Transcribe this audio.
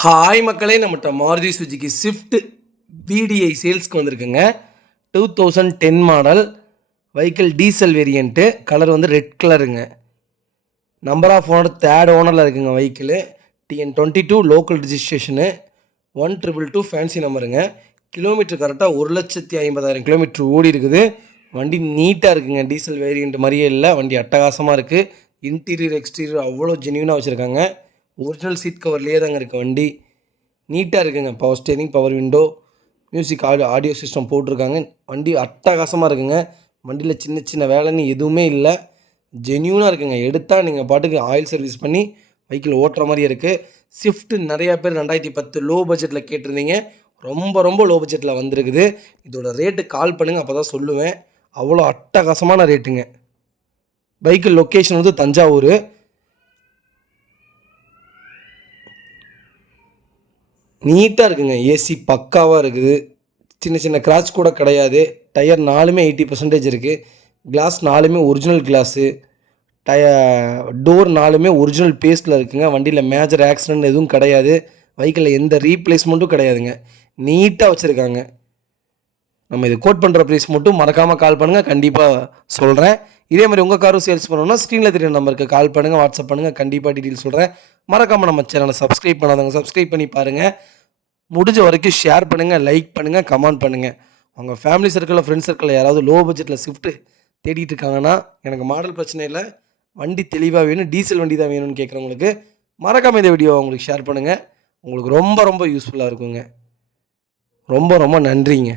Hi மக்களே, நம்மகிட்ட Maruti Suzuki Swift VDI சேல்ஸ்க்கு வந்திருக்குங்க. 2010 model vehicle diesel variant. Colour வந்து ரெட் கலருங்க. நம்பர் ஆஃப் ஓனர் தேர்ட் ஓனரில் இருக்குங்க. Vehicle TN22 local ரிஜிஸ்ட்ரேஷனு 1222 fancy நம்பருங்க. Kilometre கரெக்டாக 1,50,000 கிலோமீட்டர் ஓடி இருக்குது. வண்டி நீட்டாக இருக்குங்க. டீசல் வேரியண்ட் மாதிரியே இல்லை, வண்டி அட்டகாசமாக இருக்குது. இன்டீரியர் எக்ஸ்டீரியர் அவ்வளோ ஜென்யூனாக வச்சுருக்காங்க. ஒரிஜினல் சீட் கவர்லேயே தாங்க இருக்குது. வண்டி நீட்டாக இருக்குங்க. Power steering, power window, music, audio system போட்டிருக்காங்க. வண்டி அட்டகாசமாக இருக்குங்க. வண்டியில் சின்ன சின்ன வேலைன்னு எதுவுமே இல்லை, ஜென்யூனாக இருக்குங்க. எடுத்தால் நீங்கள் பாட்டுக்கு ஆயில் சர்வீஸ் பண்ணி வெஹிக்கிள் ஓட்டுற மாதிரியே இருக்குது. ஸ்விஃப்ட் நிறையா பேர் 2010 லோ பட்ஜெட்டில் கேட்டிருந்தீங்க. ரொம்ப லோ பட்ஜெட்டில் வந்திருக்குது. இதோட ரேட்டு கால் பண்ணுங்கள், அப்போ தான் சொல்லுவேன். அவ்வளோ அட்டகாசமான ரேட்டுங்க. வெஹிக்கிள் லொக்கேஷன் வந்து தஞ்சாவூர். நீட்டாக இருக்குங்க. ஏசி பக்காவாக இருக்குது. சின்ன சின்ன கிராச் கூட கிடையாது. டயர் 4மே 80% இருக்குது. கிளாஸ் 4மே ஒரிஜினல் கிளாஸு. டோர் 4மே ஒரிஜினல் பேஸ்ட்டில் இருக்குங்க. வண்டியில் மேஜர் ஆக்சிடென்ட் எதுவும் கிடையாது. வெஹிக்கிளில் எந்த ரீப்ளேஸ்மெண்ட்டும் கிடையாதுங்க. நீட்டாக வச்சுருக்காங்க. நம்ம இது கோட் பண்ணுற ப்ரைஸ் மட்டும் மறக்காமல் கால் பண்ணுங்கள், கண்டிப்பாக சொல்கிறேன். இதே மாதிரி உங்கள் காரும் சேல்ஸ் பண்ணணும்னா ஸ்க்ரீனில் தெரிய நம்பருக்கு கால் பண்ணுங்கள், வாட்ஸ்அப் பண்ணுங்கள், கண்டிப்பாக டீட்டெயில் சொல்கிறேன். மறக்காமல் நம்ம சேனலை சப்ஸ்கிரைப் பண்ணாதவங்க சப்ஸ்கிரைப் பண்ணி பாருங்கள். முடிஞ்ச வரைக்கும் ஷேர் பண்ணுங்கள், லைக் பண்ணுங்கள், கமெண்ட் பண்ணுங்கள். உங்கள் ஃபேமிலி சர்க்கிளில், ஃப்ரெண்ட்ஸ் சர்க்கிளில் யாராவது லோ பட்ஜெட்டில் ஸ்விஃப்ட் தேடிட்டு இருக்காங்கன்னா, எனக்கு மாடல் பிரச்சனை இல்லை, வண்டி தெளிவாக வேணும், டீசல் வண்டி தான் வேணும்னு கேட்குறவங்களுக்கு மறக்காமல் இந்த வீடியோவை உங்களுக்கு ஷேர் பண்ணுங்கள். உங்களுக்கு ரொம்ப யூஸ்ஃபுல்லாக இருக்குங்க. ரொம்ப நன்றிங்க.